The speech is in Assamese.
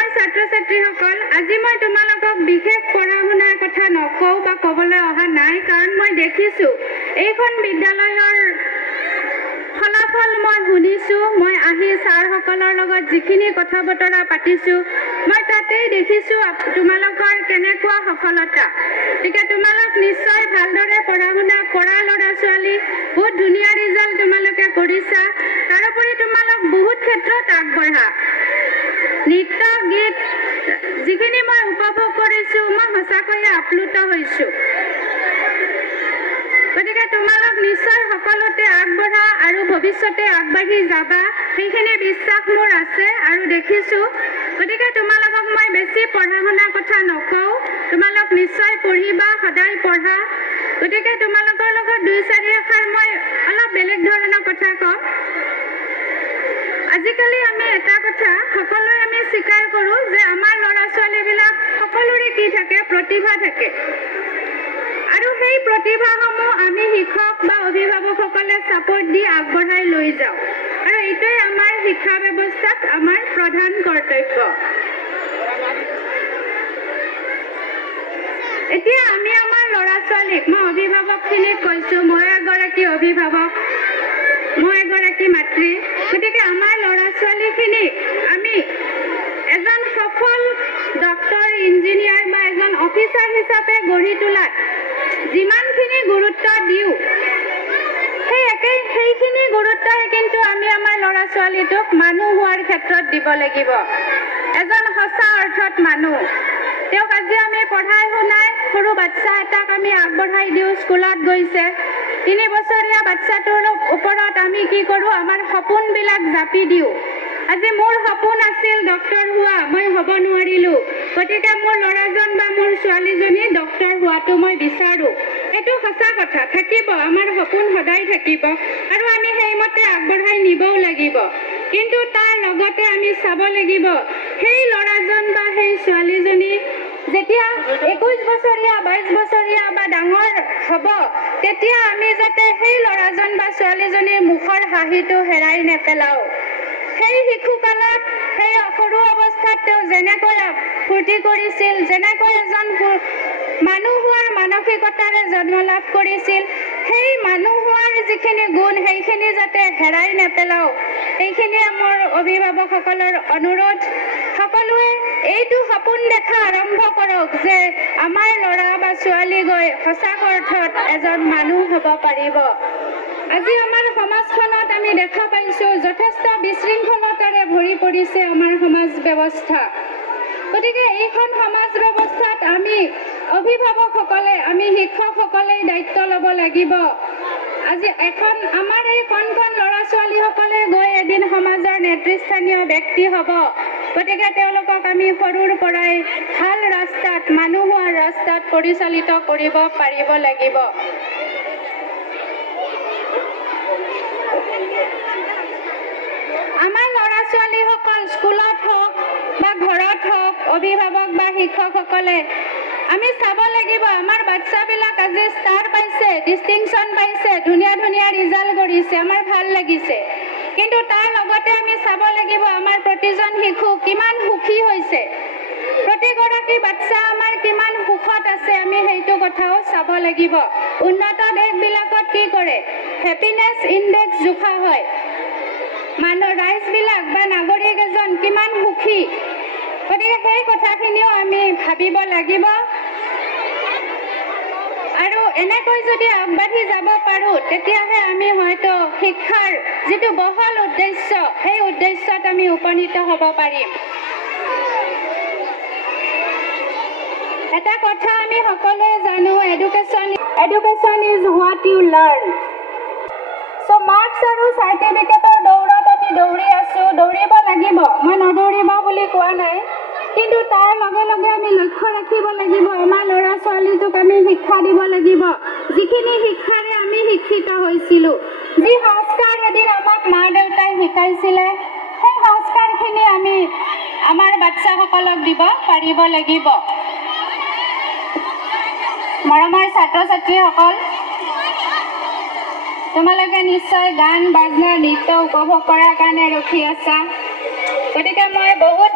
মৰমৰ ছাত্ৰ ছাত্ৰীসকল, আজি মই তোমালোকক বিশেষ পঢ়া শুনাৰ কথা নকওঁ বা ক'বলৈ অহা নাই, কাৰণ মই দেখিছোঁ এইখন বিদ্যালয়ৰ ফলাফল মই শুনিছোঁ। মই আহি ছাৰসকলৰ লগত যিখিনি কথা বতৰা পাতিছোঁ, মই তাতেই দেখিছোঁ তোমালোকৰ কেনেকুৱা সফলতা। গতিকে তোমালোক নিশ্চয় ভালদৰে পঢ়া শুনা কৰা ল'ৰা ছোৱালী, বহুত ধুনীয়া ৰিজাল্ট তোমালোকে কৰিছা। তাৰোপৰি তোমালোক বহুত ক্ষেত্ৰত আগবঢ়া। নৃত্য গীত যিখিনি মই উপভোগ কৰিছোঁ, মই সঁচাকৈয়ে আপ্লুত হৈছোঁ। গতিকে তোমালোক নিশ্চয় সকলোতে আগবঢ়া আৰু ভৱিষ্যতে আগবাঢ়ি যাবা, সেইখিনি বিশ্বাস মোৰ আছে আৰু দেখিছোঁ। গতিকে তোমালোকক মই বেছি পঢ়া শুনাৰ কথা নকওঁ, তোমালোক নিশ্চয় পঢ়িবা, সদায় পঢ়া। গতিকে তোমালোকৰ লগত 2-4 এষাৰ মই অলপ বেলেগ ধৰণৰ কথা ক'ম। আজিকালি আমি এটা কথা সকলোৱে আমি স্বীকাৰ কৰোঁ যে আমাৰ ল'ৰা ছোৱালীবিলাক সকলোৰে কি থাকে, প্ৰতিভা থাকে। আৰু সেই প্ৰতিভাসমূহ আমি শিক্ষক বা অভিভাৱকসকলে ছাপোৰ্ট দি আগবঢ়াই লৈ যাওঁ, আৰু এইটোৱে আমাৰ শিক্ষা ব্যৱস্থাত আমাৰ প্ৰধান কৰ্তব্য। এতিয়া আমি আমাৰ ল'ৰা ছোৱালীক, মই অভিভাৱকখিনিক কৈছোঁ, মই এগৰাকী অভিভাৱক, মই এগৰাকী মাতৃ। গতিকে আমাৰ ল'ৰা ছোৱালীখিনিক আমি এজন সফল ডক্তৰ, ইঞ্জিনিয়াৰ বা এজন অফিচাৰ হিচাপে গঢ়ি তোলাত যিমানখিনি গুৰুত্ব দিওঁ, সেইখিনি গুৰুত্বই কিন্তু আমি আমাৰ ল'ৰা ছোৱালীটোক মানুহ হোৱাৰ ক্ষেত্ৰত দিব লাগিব। এজন সঁচা অৰ্থত মানুহ। তেওঁক আজি আমি পঢ়াই শুনাই সৰু বাচ্চা এটাক আমি আগবঢ়াই দিওঁ, স্কুলত গৈছে। 3 বছৰীয়া বাচ্চাটোৰ ওপৰত আমি কি কৰোঁ, আমাৰ সপোনবিলাক জাপি দিওঁ। আজি মোৰ সপোন আছিল ডক্তৰ হোৱা, মই হ'ব নোৱাৰিলোঁ, গতিকে মোৰ ল'ৰাজন বা মোৰ ছোৱালীজনী ডক্তৰ হোৱাটো মই বিচাৰোঁ। এইটো সঁচা কথা, থাকিব, আমাৰ সপোন সদায় থাকিব আৰু আমি সেইমতে আগবঢ়াই নিবও লাগিব। কিন্তু তাৰ লগতে আমি চাব লাগিব সেই ল'ৰাজন বা সেই ছোৱালীজনী যেতিয়া 21 বছৰীয়া, 22 বছৰীয়া বা ডাঙৰ হ'ব, তেতিয়া আমি যাতে সেই ল'ৰাজন বা ছোৱালীজনীৰ মুখৰ হাঁহিটো হেৰাই নেপেলাওঁ। সেই শিশুকালত, সেই সৰু অৱস্থাত তেওঁ যেনেকৈ ফূৰ্তি কৰিছিল, যেনেকৈ এজন মানুহ হোৱাৰ মানসিকতাৰে জন্ম লাভ কৰিছিল, সেই মানুহ হোৱাৰ যিখিনি গুণ, সেইখিনি যাতে হেৰাই নেপেলাওঁ, সেইখিনিয়ে মোৰ অভিভাৱকসকলৰ অনুৰোধ। সকলোৱে এইটো সপোন দেখা আৰম্ভ কৰক যে আমাৰ ল'ৰা বা ছোৱালী গৈ সঁচা অৰ্থত এজন মানুহ হ'ব পাৰিব। আজি আমাৰ সমাজখনত আমি দেখা পাইছোঁ যথেষ্ট বিশৃংখলতাৰে ভৰি পৰিছে আমাৰ সমাজ ব্যৱস্থা। গতিকে এইখন সমাজ ব্যৱস্থাত আমি অভিভাৱকসকলে, আমি শিক্ষকসকলেই দায়িত্ব ল'ব লাগিব। আজি আমাৰ এই কণ ল'ৰা ছোৱালীসকলে গৈ এদিন সমাজৰ নেতৃস্থানীয় ব্যক্তি হ'ব। গতিকে তেওঁলোকক আমি সৰুৰ পৰাই ভাল ৰাস্তাত, মানুহ হোৱাৰ ৰাস্তাত পৰিচালিত কৰিব পাৰিব লাগিব। আমাৰ ল'ৰা ছোৱালীসকল স্কুলত হওক বা ঘৰত হওক, অভিভাৱক বা শিক্ষকসকলে আমি চাব লাগিব আমাৰ বাচ্চাবিলাক আজি ষ্টাৰ পাইছে, ডিষ্টিংশ্যন পাইছে, ধুনীয়া ধুনীয়া ৰিজাল্ট কৰিছে, আমাৰ ভাল লাগিছে। কিন্তু তাৰ লগতে আমি চাব লাগিব আমাৰ প্ৰতিজন শিশু কিমান সুখী হৈছে, প্ৰতিগৰাকী বাচ্চা আমাৰ কিমান সুখত আছে, আমি সেইটো কথাও চাব লাগিব। উন্নত দেশবিলাকত কি কৰে, হেপিনেছ ইণ্ডেক্স জোখা হয়, ৰাইজবিলাক বা নাগৰিক এজন কিমান সুখী। গতিকে সেই কথাখিনিও আমি ভাবিব লাগিব। আৰু এনেকৈ যদি আগবাঢ়ি যাব পাৰোঁ, তেতিয়াহে আমি হয়তো শিক্ষাৰ যিটো বহল উদ্দেশ্য, সেই উদ্দেশ্যত আমি উপনীত হ'ব পাৰিম। এটা কথা আমি সকলোৱে জানো, education is what you learn. So' marks আৰু চাৰ্টিফিকেটৰ দৌৰত আমি দৌৰি আছোঁ, দৌৰিব লাগিব, মই নদৌৰিব বুলি কোৱা নাই। কিন্তু তাৰ লগে লগে আমি লক্ষ্য ৰাখিব লাগিব, আমাৰ ল'ৰা ছোৱালীটোক আমি শিক্ষা দিব লাগিব, যিখিনি শিক্ষাৰে আমি শিক্ষিত হৈছিলোঁ, যি সংস্কাৰ এদিন আমাক মা দেউতাই শিকাইছিলে, সেই সংস্কাৰখিনি আমি আমাৰ বাচ্চাসকলক দিব পাৰিব লাগিব। মৰমৰ ছাত্ৰ ছাত্ৰীসকল, তোমালোকে নিশ্চয় গান বাজনা নৃত্য উপভোগ কৰাৰ কাৰণে ৰখি আছা। গতিকে মই বহুত